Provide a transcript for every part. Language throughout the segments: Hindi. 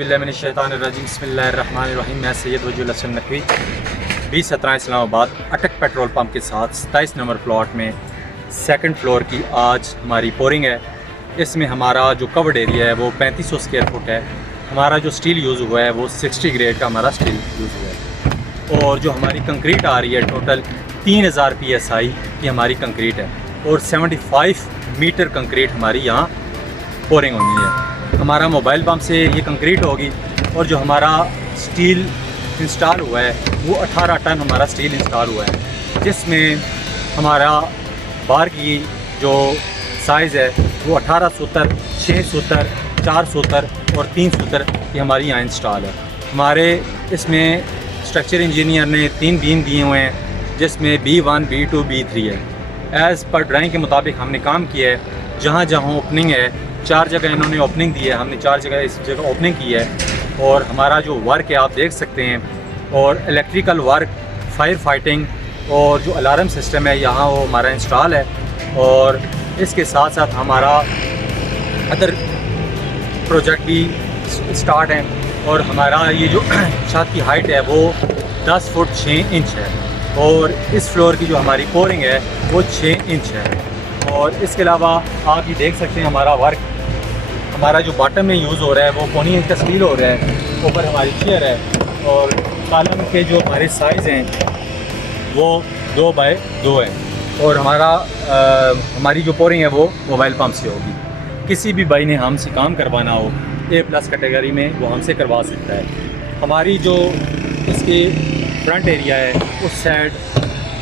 बिस्मिल्लाहिर्रहमानिर्रहीम। मैं सैयद वजूल हसन नकवी 2017 इस्लामाबाद अटक पेट्रोल पंप के साथ 27 नंबर प्लॉट में सेकंड फ्लोर की आज हमारी पोरिंग है। इसमें हमारा जो कवर्ड एरिया है वो 3500 स्क्वायर फुट है। हमारा जो स्टील यूज़ हुआ है वो 60 ग्रेड का हमारा स्टील यूज़ हुआ है। और जो हमारी कंक्रीट आ रही है टोटल 3000 PSI की हमारी कंक्रीट है और 75 मीटर कंक्रीट हमारी यहाँ पोरिंग होनी है। हमारा मोबाइल पंप से ये कंक्रीट होगी और जो हमारा स्टील इंस्टॉल हुआ है वो 18 टन हमारा स्टील इंस्टॉल हुआ है, जिसमें हमारा बार की जो साइज़ है वो 18 सूतर, 6 सूतर, 4 सूतर और 3 सूतर की हमारी यहाँ इंस्टॉल है। हमारे इसमें स्ट्रक्चर इंजीनियर ने 3 बीम दिए हुए हैं, जिसमें B1, B2, B3 है। एज़ पर ड्राइंग के मुताबिक हमने काम किया है। जहाँ जहाँ ओपनिंग है 4 जगह इन्होंने ओपनिंग दी है, हमने 4 जगह इस जगह ओपनिंग की है। और हमारा जो वर्क है आप देख सकते हैं, और इलेक्ट्रिकल वर्क, फायर फाइटिंग और जो अलार्म सिस्टम है यहाँ वो हमारा इंस्टॉल है। और इसके साथ साथ हमारा अदर प्रोजेक्ट भी स्टार्ट है। और हमारा ये जो छत की हाइट है वो 10 फुट 6 इंच है और इस फ्लोर की जो हमारी पोरिंग है वो 6 इंच है। और इसके अलावा आप ये देख सकते हैं हमारा वर्क, हमारा जो बॉटम में यूज़ हो रहा है वो 1.5 इंच का स्टील हो रहा है। ऊपर हमारी चेयर है और कॉलम के जो हमारे साइज़ हैं वो 2 बाय 2 है। और हमारी जो पोरिंग है वो मोबाइल पंप से होगी। किसी भी भाई ने हमसे काम करवाना हो A+ कैटेगरी में वो हमसे करवा सकता है। हमारी जो इसके फ्रंट एरिया है उस साइड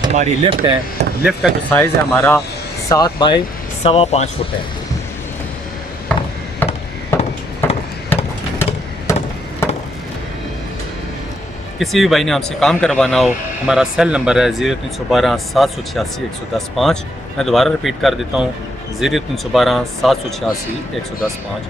हमारी लिफ्ट है। लिफ्ट का जो साइज़ है हमारा 7 बाय 5.25 फुट है। किसी भी भाई ने हमसे काम करवाना हो हमारा सेल नंबर है 0312 786 110 5। मैं दोबारा रिपीट कर देता हूँ 0312 786 110 5।